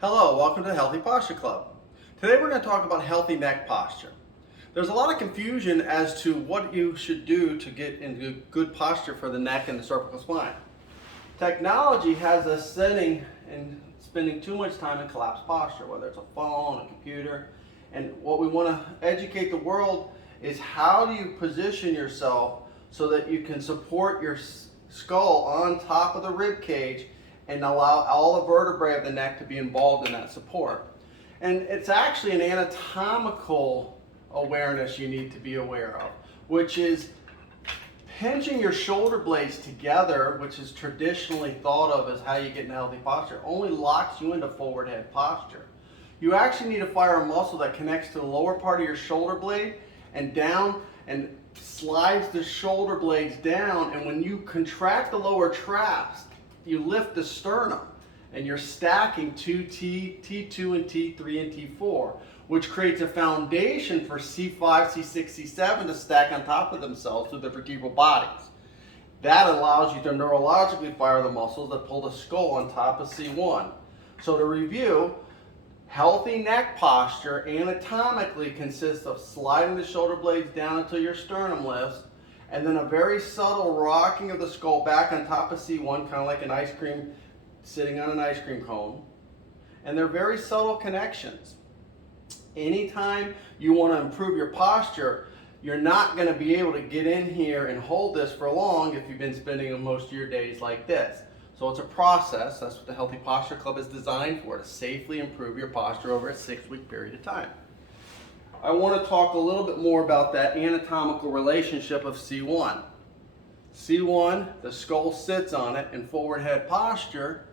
Hello, welcome to the Healthy Posture Club. Today we're going to talk about healthy neck posture. There's a lot of confusion as to what you should do to get into good posture for the neck and the cervical spine. Technology has us sitting and spending too much time in collapsed posture, whether it's a phone, a computer, and what we want to educate the world is how do you position yourself so that you can support your skull on top of the rib cage and allow all the vertebrae of the neck to be involved in that support. And it's actually an anatomical awareness you need to be aware of, which is pinching your shoulder blades together, which is traditionally thought of as how you get in healthy posture, only locks you into forward head posture. You actually need to fire a muscle that connects to the lower part of your shoulder blade and down and slides the shoulder blades down, and when you contract the lower traps, you lift the sternum and you're stacking T2 and T3 and T4, which creates a foundation for C5, C6, C7 to stack on top of themselves through the vertebral bodies. That allows you to neurologically fire the muscles that pull the skull on top of C1. So to review, healthy neck posture anatomically consists of sliding the shoulder blades down until your sternum lifts, and then a very subtle rocking of the skull back on top of C1, kind of like an ice cream sitting on an ice cream cone. And they're very subtle connections. Anytime you want to improve your posture, you're not going to be able to get in here and hold this for long if you've been spending most of your days like this. So it's a process. That's what the Healthy Posture Club is designed for, to safely improve your posture over a 6-week period of time. I want to talk a little bit more about that anatomical relationship of C1. C1, the skull sits on it in forward head posture.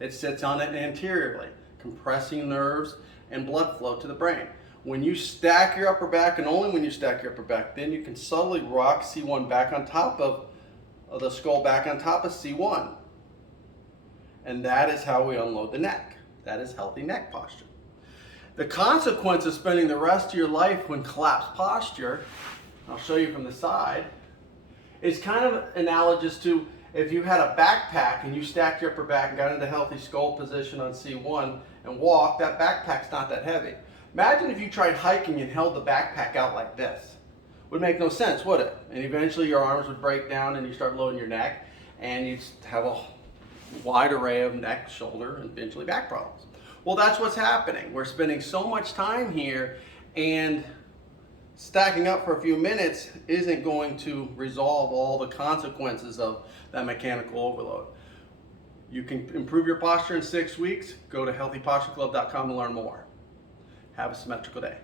It sits on it anteriorly, compressing nerves and blood flow to the brain. When you stack your upper back, and only when you stack your upper back, then you can subtly rock C1 back on top of the skull, back on top of C1. And that is how we unload the neck. That is healthy neck posture. The consequence of spending the rest of your life in collapsed posture, I'll show you from the side, is kind of analogous to if you had a backpack and you stacked your upper back and got into healthy skull position on C1 and walked, that backpack's not that heavy. Imagine if you tried hiking and held the backpack out like this. Would make no sense, would it? And eventually your arms would break down and you start loading your neck and you'd have a wide array of neck, shoulder, and eventually back problems. Well, that's what's happening. We're spending so much time here, and stacking up for a few minutes isn't going to resolve all the consequences of that mechanical overload. You can improve your posture in 6 weeks. Go to healthypostureclub.com to learn more. Have a symmetrical day.